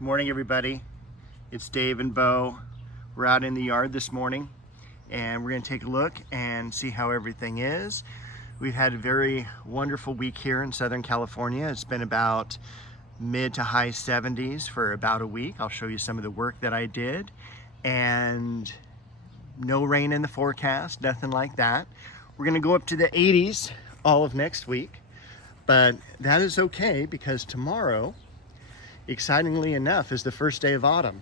Good morning, everybody. It's Dave and Bo. We're out in the yard this morning and we're going to take a look and see how everything is. We've had a very wonderful week here in Southern California. It's been about mid to high 70s for about a week. I'll show you some of the work that I did, and no rain in the forecast, nothing like that. We're going to go up to the 80s all of next week, but that is okay because tomorrow, excitingly enough, is the first day of autumn.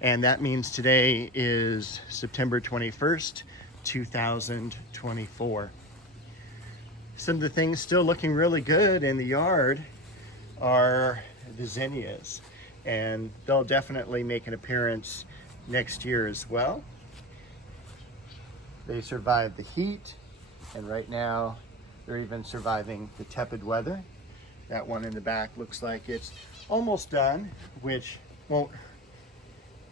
And that means today is September 21st, 2024. Some of the things still looking really good in the yard are the zinnias, and they'll definitely make an appearance next year as well. They survived the heat, and right now they're even surviving the tepid weather. That one in the back looks like it's almost done, which won't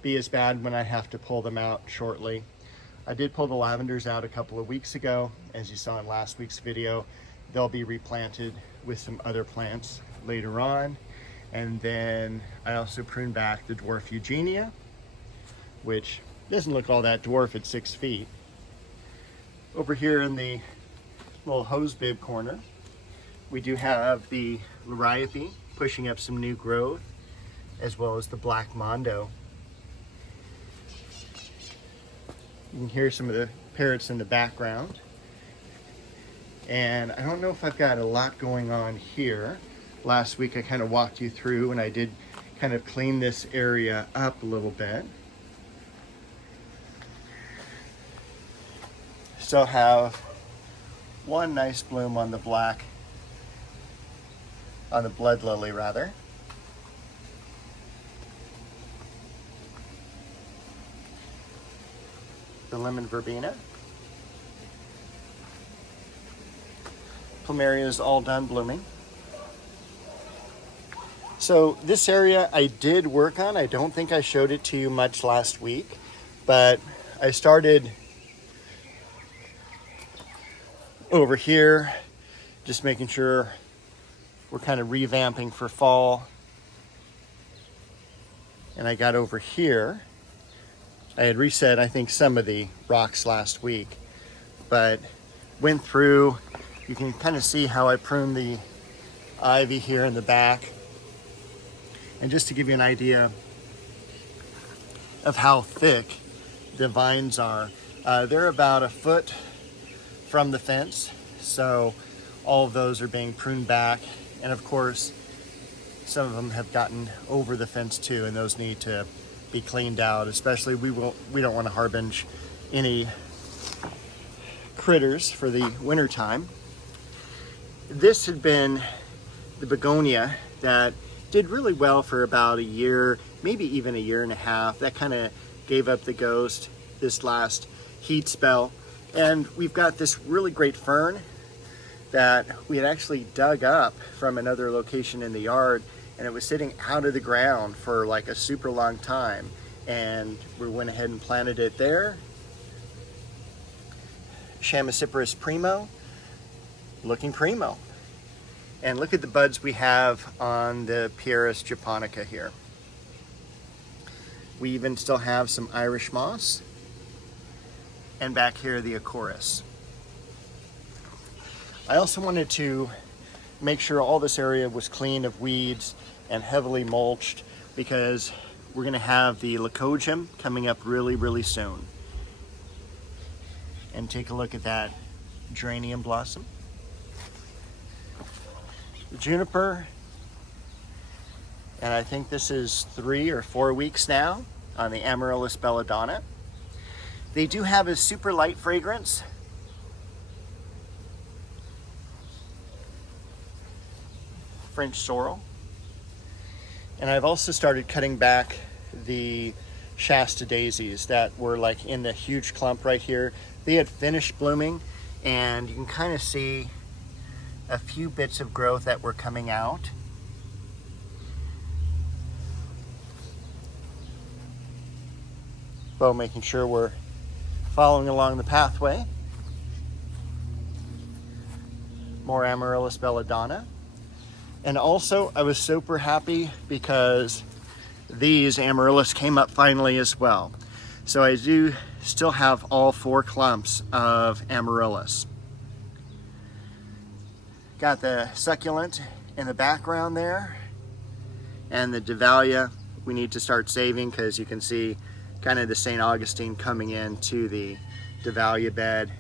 be as bad when I have to pull them out shortly. I did pull the lavenders out a couple of weeks ago. As you saw in last week's video, they'll be replanted with some other plants later on. And then I also pruned back the dwarf Eugenia, which doesn't look all that dwarf at 6 feet. Over here in the little hose bib corner, we do have the Liriope pushing up some new growth, as well as the Black Mondo. You can hear some of the parrots in the background. And I don't know if I've got a lot going on here. Last week I kind of walked you through and I did kind of clean this area up a little bit. Still have one nice bloom on the blood lily rather. The lemon verbena. Plumeria is all done blooming. So this area I did work on. I don't think I showed it to you much last week, but I started over here, just making sure we're kind of revamping for fall. And I got over here. I had reset, I think, some of the rocks last week, but went through. You can kind of see how I pruned the ivy here in the back. And just to give you an idea of how thick the vines are, they're about a foot from the fence. So all of those are being pruned back. And of course, some of them have gotten over the fence too, and those need to be cleaned out. Especially we don't want to harbinge any critters for the winter time. This had been the begonia that did really well for about a year, maybe even a year and a half. That kind of gave up the ghost this last heat spell. And we've got this really great fern that we had actually dug up from another location in the yard, and it was sitting out of the ground for like a super long time. And we went ahead and planted it there. Chamaecyparis primo, looking primo. And look at the buds we have on the Pieris japonica here. We even still have some Irish moss. And back here, the Acorus. I also wanted to make sure all this area was clean of weeds and heavily mulched, because we're gonna have the Lycodium coming up really, really soon. And take a look at that geranium blossom. The juniper, and I think this is 3 or 4 weeks now on the Amaryllis belladonna. They do have a super light fragrance. French sorrel. And I've also started cutting back the Shasta daisies that were like in the huge clump right here. They had finished blooming, and you can kind of see a few bits of growth that were coming out. Bo making sure we're following along the pathway. More Amaryllis belladonna. And also, I was super happy because these amaryllis came up finally as well. So I do still have all 4 clumps of amaryllis. Got the succulent in the background there, and the Davallia we need to start saving, because you can see kind of the St. Augustine coming into the Davallia bed.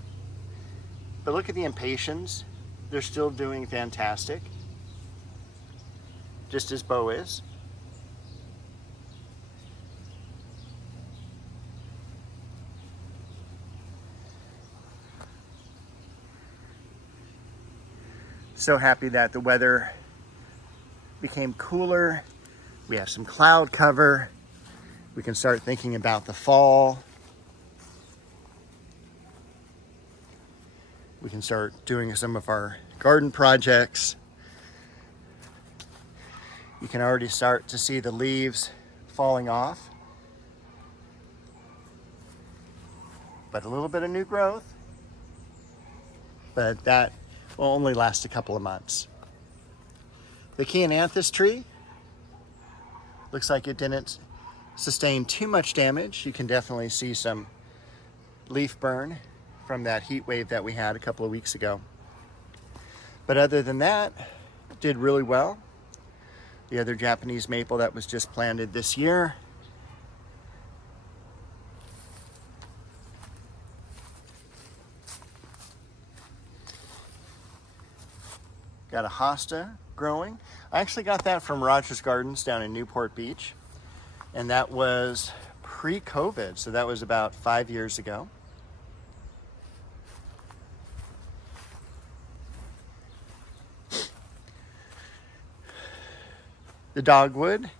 But look at the impatiens. They're still doing fantastic, just as Bo is. So happy that the weather became cooler. We have some cloud cover. We can start thinking about the fall. We can start doing some of our garden projects. You can already start to see the leaves falling off. But a little bit of new growth. But that will only last a couple of months. The Chiananthus tree looks like it didn't sustain too much damage. You can definitely see some leaf burn from that heat wave that we had a couple of weeks ago. But other than that, it did really well. The other Japanese maple that was just planted this year, got a hosta growing. I actually got that from Rogers Gardens down in Newport Beach, and that was pre-COVID, so that was about 5 years ago. The dogwood,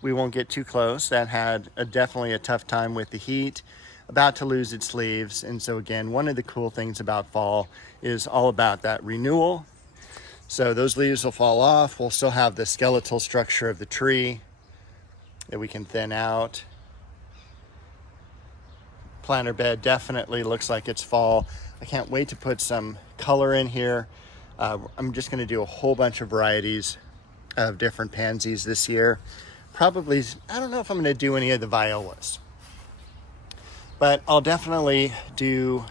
we won't get too close. That had definitely a tough time with the heat, about to lose its leaves. And so again, one of the cool things about fall is all about that renewal. So those leaves will fall off. We'll still have the skeletal structure of the tree that we can thin out. Planter bed definitely looks like it's fall. I can't wait to put some color in here. I'm just gonna do a whole bunch of varieties of different pansies this year. Probably, I don't know if I'm gonna do any of the violas, but I'll definitely do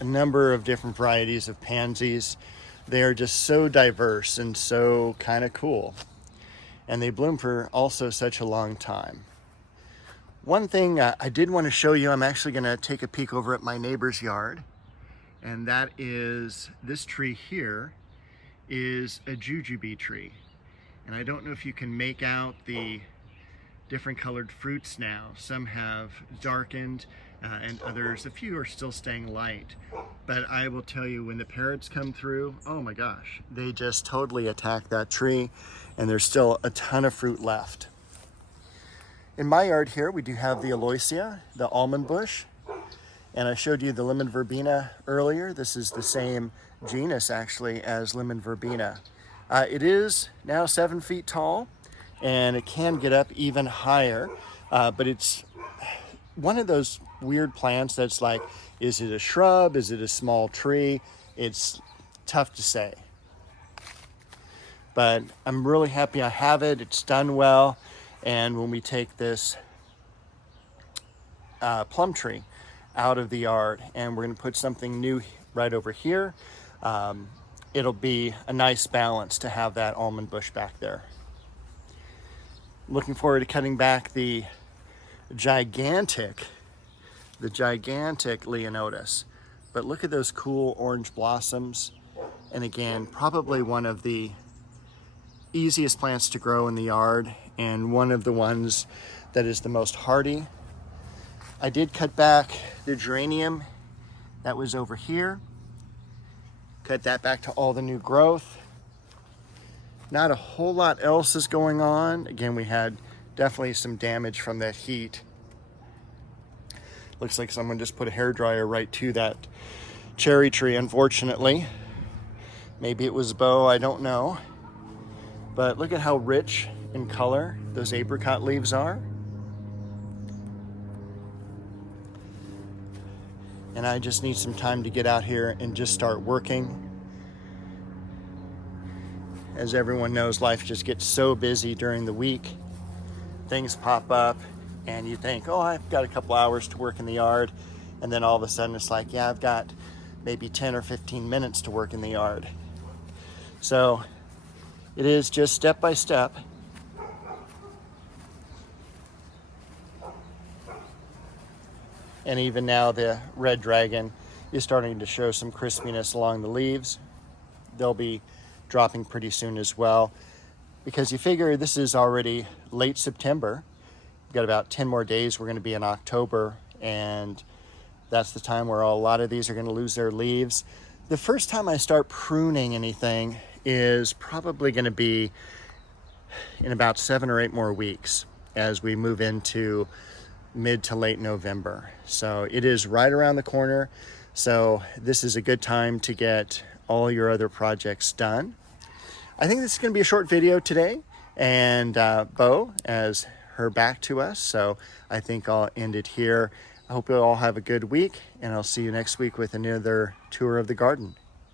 a number of different varieties of pansies. They're just so diverse and so kind of cool. And they bloom for also such a long time. One thing I did want to show you, I'm actually gonna take a peek over at my neighbor's yard. And that is, this tree here is a jujube tree. And I don't know if you can make out the different colored fruits now. Some have darkened and others, a few are still staying light. But I will tell you, when the parrots come through, oh my gosh, they just totally attack that tree, and there's still a ton of fruit left. In my yard here, we do have the aloysia, the almond bush, and I showed you the lemon verbena earlier. This is the same genus actually as lemon verbena. It is now 7 feet tall, and it can get up even higher, but it's one of those weird plants that's like, is it a shrub? Is it a small tree? It's tough to say. But I'm really happy I have it. It's done well. And when we take this plum tree out of the yard and we're going to put something new right over here, it'll be a nice balance to have that almond bush back there. Looking forward to cutting back the gigantic Leonotis. But look at those cool orange blossoms. And again, probably one of the easiest plants to grow in the yard, and one of the ones that is the most hardy. I did cut back the geranium that was over here. Cut that back to all the new growth. Not a whole lot else is going on. Again, we had definitely some damage from that heat. Looks like someone just put a hairdryer right to that cherry tree, unfortunately. Maybe it was Bo, I don't know. But look at how rich in color those apricot leaves are. And I just need some time to get out here and just start working. As everyone knows, life just gets so busy during the week. things pop up and you think, oh, I've got a couple hours to work in the yard. And then all of a sudden it's like, yeah, I've got maybe 10 or 15 minutes to work in the yard. So it is just step by step. And even now the red dragon is starting to show some crispiness along the leaves. They'll be dropping pretty soon as well, because you figure this is already late September. We've got about 10 more days. We're going to be in October, and that's the time where a lot of these are going to lose their leaves. The first time I start pruning anything is probably going to be in about 7 or 8 more weeks as we move into mid to late November. So it is right around the corner. So this is a good time to get all your other projects done. I think this is going to be a short video today, and Bo has her back to us. So I think I'll end it here. I hope you all have a good week, and I'll see you next week with another tour of the garden.